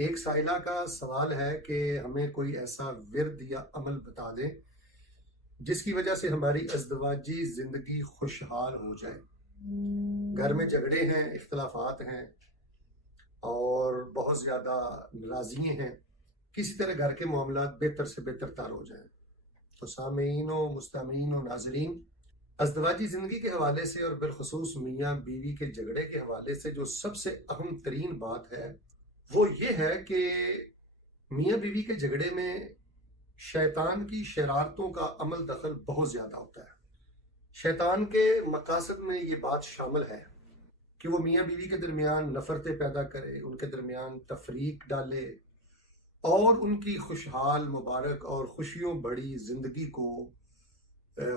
ایک سائلہ کا سوال ہے کہ ہمیں کوئی ایسا ورد یا عمل بتا دیں جس کی وجہ سے ہماری ازدواجی زندگی خوشحال ہو جائے۔ گھر میں جھگڑے ہیں، اختلافات ہیں اور بہت زیادہ ناراضگیاں ہیں، کسی طرح گھر کے معاملات بہتر سے بہتر تر ہو جائیں۔ تو سامعین و مستمعین و ناظرین، ازدواجی زندگی کے حوالے سے اور بالخصوص میاں بیوی کے جھگڑے کے حوالے سے جو سب سے اہم ترین بات ہے وہ یہ ہے کہ میاں بیوی کے جھگڑے میں شیطان کی شرارتوں کا عمل دخل بہت زیادہ ہوتا ہے۔ شیطان کے مقاصد میں یہ بات شامل ہے کہ وہ میاں بیوی کے درمیان نفرتیں پیدا کرے، ان کے درمیان تفریق ڈالے اور ان کی خوشحال مبارک اور خوشیوں بڑی زندگی کو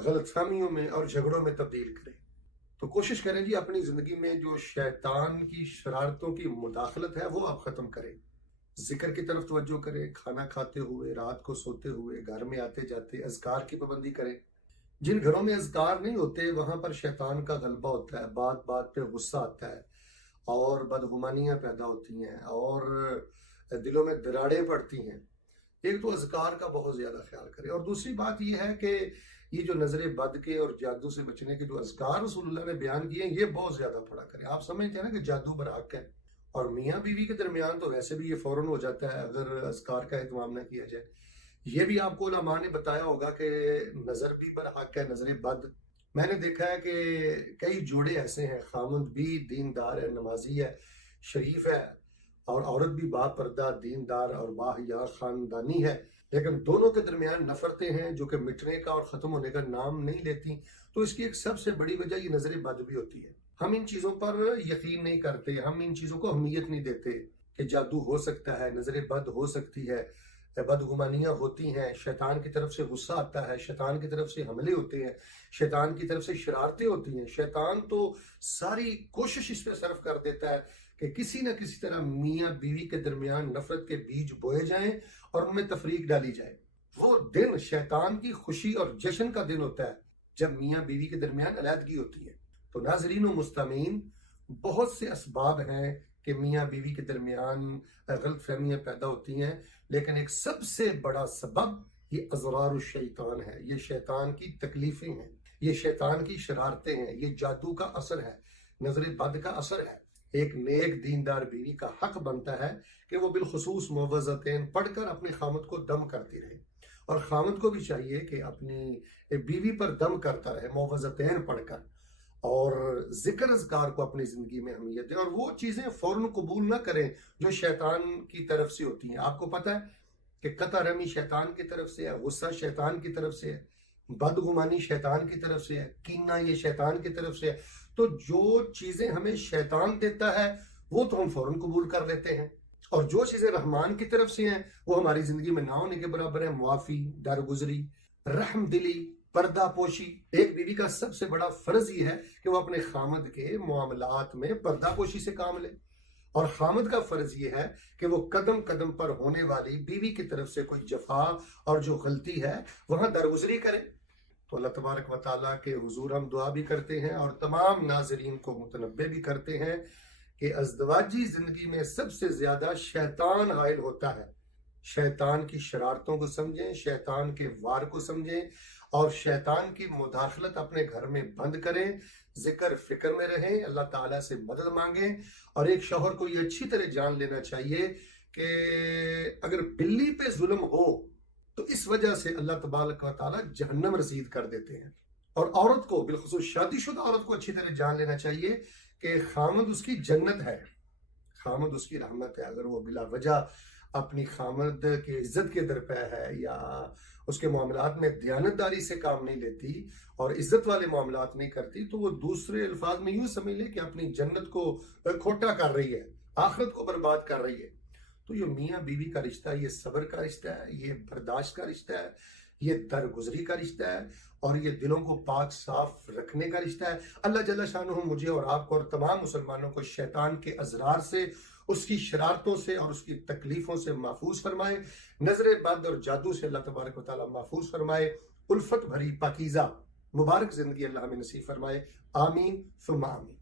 غلط فہمیوں میں اور جھگڑوں میں تبدیل کرے۔ تو کوشش کریں جی اپنی زندگی میں جو شیطان کی شرارتوں کی مداخلت ہے وہ آپ ختم کریں۔ ذکر کی طرف توجہ کریں، کھانا کھاتے ہوئے، رات کو سوتے ہوئے، گھر میں آتے جاتے اذکار کی پابندی کریں۔ جن گھروں میں اذکار نہیں ہوتے وہاں پر شیطان کا غلبہ ہوتا ہے، بات بات پہ غصہ آتا ہے اور بدگمانیاں پیدا ہوتی ہیں اور دلوں میں دراڑیں پڑتی ہیں۔ ایک تو اذکار کا بہت زیادہ خیال کریں، اور دوسری بات یہ ہے کہ یہ جو نظر بد کے اور جادو سے بچنے کے جو اذکار رسول اللہ نے بیان کیے ہیں یہ بہت زیادہ پڑھا کریں۔ آپ سمجھتے ہیں نا کہ جادو برحق ہے، اور میاں بیوی کے درمیان تو ویسے بھی یہ فوراً ہو جاتا ہے اگر اذکار کا اہتمام نہ کیا جائے۔ یہ بھی آپ کو علماء نے بتایا ہوگا کہ نظر بھی برحق ہے، نظر بد۔ میں نے دیکھا ہے کہ کئی جوڑے ایسے ہیں، خامند بھی دیندار ہے، نمازی ہے، شریف ہے، اور عورت بھی با پردہ دیندار اور باحیا خاندانی ہے، لیکن دونوں کے درمیان نفرتیں ہیں جو کہ مٹنے کا اور ختم ہونے کا نام نہیں لیتی۔ تو اس کی ایک سب سے بڑی وجہ یہ نظر بد بھی ہوتی ہے۔ ہم ان چیزوں پر یقین نہیں کرتے، ہم ان چیزوں کو اہمیت نہیں دیتے کہ جادو ہو سکتا ہے، نظر بد ہو سکتی ہے، بدگمانیاں ہوتی ہیں، شیطان کی طرف سے غصہ آتا ہے، شیطان کی طرف سے حملے ہوتے ہیں، شیطان کی طرف سے شرارتیں ہوتی ہیں۔ شیطان تو ساری کوشش اس پہ صرف کر دیتا ہے کہ کسی نہ کسی طرح میاں بیوی کے درمیان نفرت کے بیج بوئے جائیں اور ان میں تفریق ڈالی جائے۔ وہ دن شیطان کی خوشی اور جشن کا دن ہوتا ہے جب میاں بیوی کے درمیان علیحدگی ہوتی ہے۔ تو ناظرین و مستمعین، بہت سے اسباب ہیں کہ میاں بیوی کے درمیان غلط فہمیاں پیدا ہوتی ہیں، لیکن ایک سب سے بڑا سبب یہ ازرار الشیطان ہے، یہ شیطان کی تکلیفیں ہیں، یہ شیطان کی شرارتیں ہیں، یہ جادو کا اثر ہے، نظر بد کا اثر ہے۔ ایک نیک دیندار بیوی کا حق بنتا ہے کہ وہ بالخصوص معوذتین پڑھ کر اپنے خامد کو دم کرتی رہے، اور خامد کو بھی چاہیے کہ اپنی بیوی پر دم کرتا رہے معوذتین پڑھ کر، اور ذکر اذکار کو اپنی زندگی میں اہمیت دے، اور وہ چیزیں فوراً قبول نہ کریں جو شیطان کی طرف سے ہوتی ہیں۔ آپ کو پتہ ہے کہ قطع رحمی شیطان کی طرف سے ہے، غصہ شیطان کی طرف سے ہے، بدگمانی شیطان کی طرف سے ہے، کینہ یہ شیطان کی طرف سے ہے۔ تو جو چیزیں ہمیں شیطان دیتا ہے وہ تو ہم فوراً قبول کر لیتے ہیں، اور جو چیزیں رحمان کی طرف سے ہیں وہ ہماری زندگی میں نہ ہونے کے برابر ہیں۔ معافی، درگزری، رحم دلی، پردہ پوشی۔ ایک بیوی کا سب سے بڑا فرض یہ ہے کہ وہ اپنے خامد کے معاملات میں پردہ پوشی سے کام لے، اور خامد کا فرض یہ ہے کہ وہ قدم قدم پر ہونے والی بیوی کی طرف سے کوئی جفا اور جو غلطی ہے وہاں درگزری کرے۔ تو اللہ تبارک و تعالیٰ کے حضور ہم دعا بھی کرتے ہیں اور تمام ناظرین کو متنبہ بھی کرتے ہیں کہ ازدواجی زندگی میں سب سے زیادہ شیطان غائل ہوتا ہے۔ شیطان کی شرارتوں کو سمجھیں، شیطان کے وار کو سمجھیں، اور شیطان کی مداخلت اپنے گھر میں بند کریں، ذکر فکر میں رہیں، اللہ تعالیٰ سے مدد مانگیں۔ اور ایک شوہر کو یہ اچھی طرح جان لینا چاہیے کہ اگر بلی پہ ظلم ہو تو اس وجہ سے اللہ تبارک و تعالیٰ جہنم رسید کر دیتے ہیں۔ اور عورت کو، بالخصوص شادی شدہ عورت کو اچھی طرح جان لینا چاہیے کہ خامد اس کی جنت ہے، خامد اس کی رحمت ہے۔ اگر وہ بلا وجہ اپنی خامد کی عزت کے درپے ہے یا اس کے معاملات میں دیانتداری سے کام نہیں لیتی اور عزت والے معاملات نہیں کرتی تو وہ دوسرے الفاظ میں یوں سمجھ لے کہ اپنی جنت کو کھوٹا کر رہی ہے، آخرت کو برباد کر رہی ہے۔ تو یہ میاں بیوی کا رشتہ یہ صبر کا رشتہ ہے، یہ برداشت کا رشتہ ہے، یہ درگزری کا رشتہ ہے، اور یہ دلوں کو پاک صاف رکھنے کا رشتہ ہے۔ اللہ جل شانہ مجھے اور آپ کو اور تمام مسلمانوں کو شیطان کے ازرار سے، اس کی شرارتوں سے اور اس کی تکلیفوں سے محفوظ فرمائے، نظر بد اور جادو سے اللہ تبارک و تعالیٰ محفوظ فرمائے، الفت بھری پاکیزہ مبارک زندگی اللہ ہمیں نصیب فرمائے، آمین ثم آمین۔